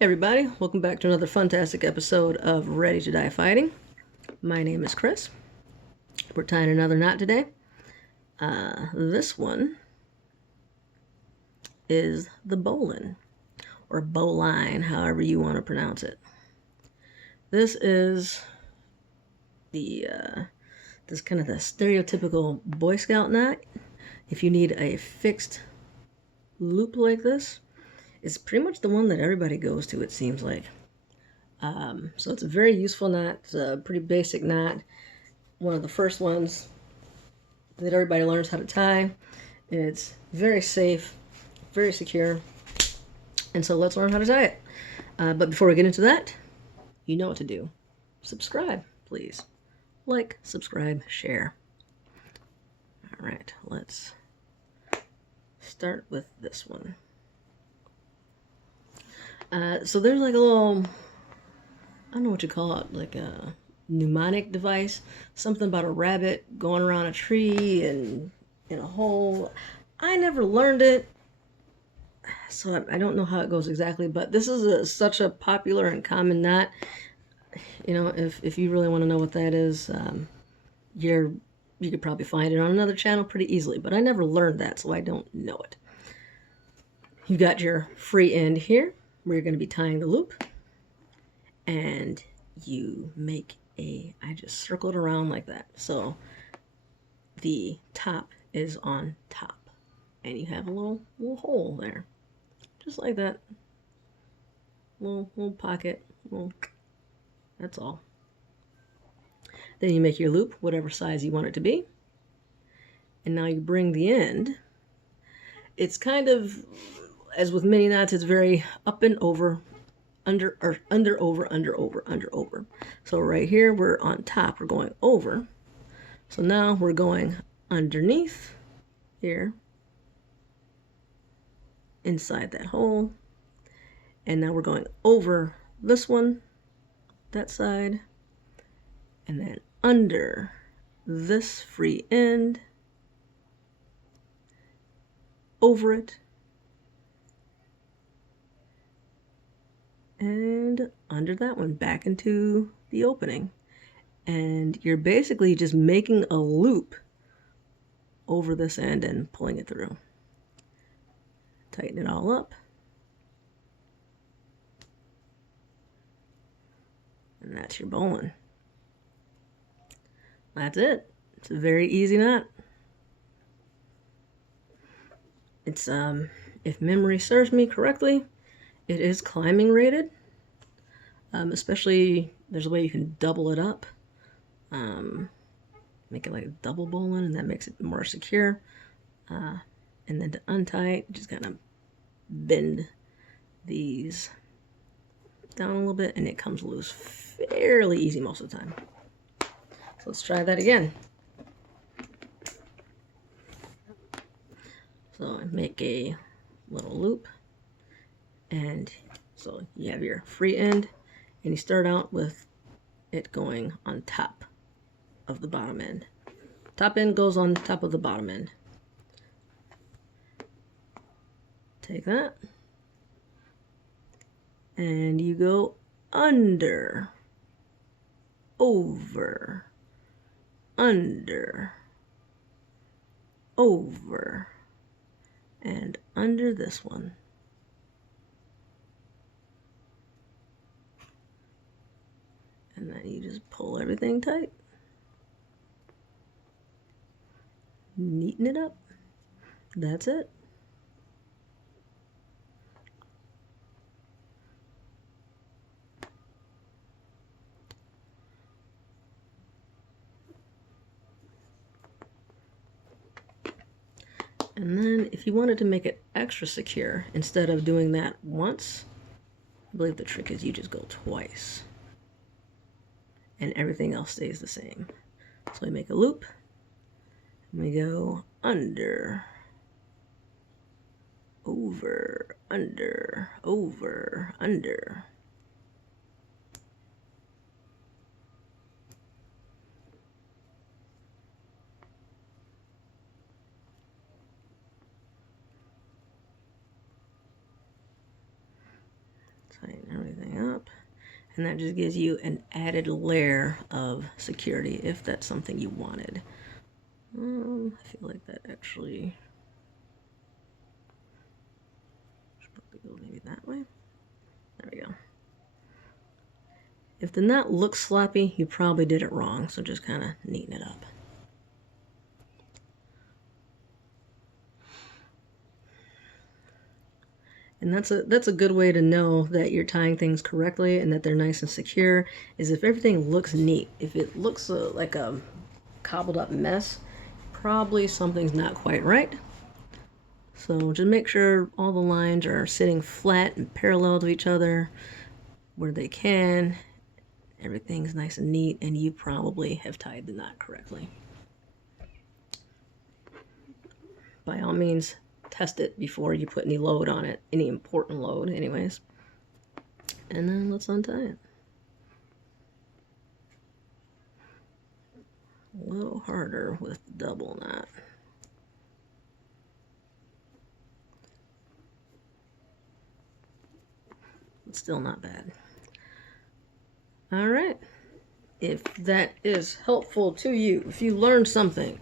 Hey everybody, welcome back to another fantastic episode of Ready to Die Fighting. My name is Chris. We're tying another knot today. This one is the Bowline, or Bowline, however you want to pronounce it. This is this kind of the stereotypical Boy Scout knot. If you need a fixed loop like this, it's pretty much the one that everybody goes to, it seems like. So it's a very useful knot. It's a pretty basic knot. One of the first ones that everybody learns how to tie. It's very safe, very secure. And so let's learn how to tie it. But before we get into that, you know what to do. Subscribe, please. Like, subscribe, share. All right, let's start with this one. So there's like a little, I don't know what you call it, like a mnemonic device. Something about a rabbit going around a tree and in a hole. I never learned it, so I don't know how it goes exactly, but this is such a popular and common knot. You know, if you really want to know what that is, you could probably find it on another channel pretty easily, but I never learned that, so I don't know it. You've got your free end here, where you're going to be tying the loop, and you make I just circle it around like that. So the top is on top, and you have a little hole there, just like that. Little pocket, that's all. Then you make your loop, whatever size you want it to be, and now you bring the end. It's kind of, as with many knots, it's very up and over, under, over. So right here, we're on top, we're going over. So now we're going underneath here, inside that hole. And now we're going over this one, that side, and then under this free end, over it, and under that one, back into the opening. And you're basically just making a loop over this end and pulling it through. Tighten it all up. And that's your bowline. That's it. It's a very easy knot. It's, if memory serves me correctly, it is climbing rated. Especially, there's a way you can double it up. Make it like a double bowline, and that makes it more secure. And then to untie it, just kind of bend these down a little bit, and it comes loose fairly easy most of the time. So let's try that again. So I make a little loop, and so you have your free end, and you start out with it going on top of the bottom end. Top end goes on top of the bottom end. Take that, and you go under, over, under, over, and under this one. And then you just pull everything tight. Neaten it up. That's it. And then if you wanted to make it extra secure, instead of doing that once, I believe the trick is you just go twice. And everything else stays the same. So we make a loop, and we go under, over, under, over, under. Tighten And that just gives you an added layer of security if that's something you wanted. I feel like that actually should probably go maybe that way. There we go. If the knot looks sloppy, you probably did it wrong, so just kind of neaten it up. And that's a good way to know that you're tying things correctly and that they're nice and secure, is if everything looks neat. If it looks like a cobbled up mess, probably something's not quite right. So just make sure all the lines are sitting flat and parallel to each other where they can. Everything's nice and neat, and you probably have tied the knot correctly. By all means, test it before you put any load on it, any important load anyways. And then let's untie it. A little harder with the double knot. It's still not bad. All right. If that is helpful to you, if you learned something,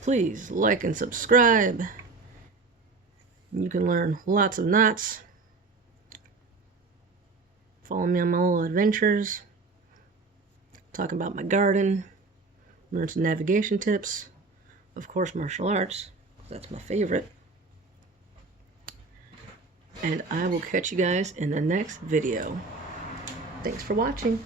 please like and subscribe. You can learn lots of knots. Follow me on my little adventures. Talk about my garden. Learn some navigation tips. Of course, martial arts. That's my favorite. And I will catch you guys in the next video. Thanks for watching.